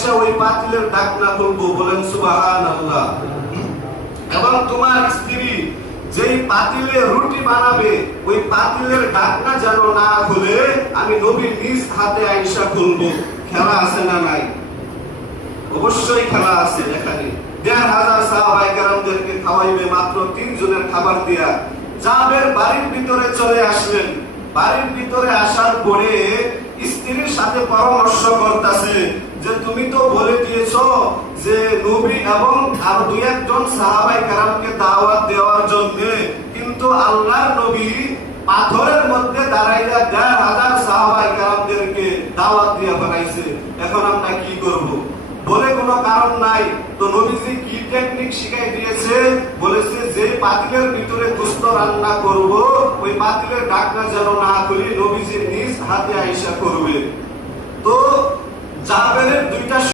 আয়েশা ওই পাতিলের ঢাকনা খুলবো, বলেন সুবহানাল্লাহ। এবং তোমার স্ত্রী যেই পাতিলে রুটি বানাবে ওই পাতিলের ঢাকনা যেন না খুলে আমি নবী নিজ হাতে আয়েশা খুলবো। খেলা আছে না নাই? অবশ্যই খেলা আছে। এখানে ১,৫০০ সাহাবায়ে কেরামদেরকে খাওয়াইবে মাত্র ৩ জনের খাবার দিয়া। জাবের বাড়ির ভিতরে চলে আসলেন। বাড়ির ভিতরে আসার পরে স্ত্রীর সাথে পরামর্শ করতেছে যে তুমি তো বলে দিয়েছো যে নবী এবং আরো ২-১ সাহাবায়ে কেরামকে দাওয়াত দেওয়ার জন্য, কিন্তু আল্লাহর নবী পাথরের মধ্যে দাঁড়াইয়া ১,৫০০ সাহাবায়ে কেরামদেরকে দাওয়াত দিয়ে বানাইছে। এখন আমরা কি করব? বলে কোনো কারণ নাই। তো নবীজি কি টেকনিক শিখাই দিয়েছে? বলেছে যে পাতিলের ভিতরে গোশত রান্না করব ওই পাতিলের ঢাকনা যেন না খুলি, নবীজি নিজ হাতে আয়েশা করবে। তো জাবেরের ২টা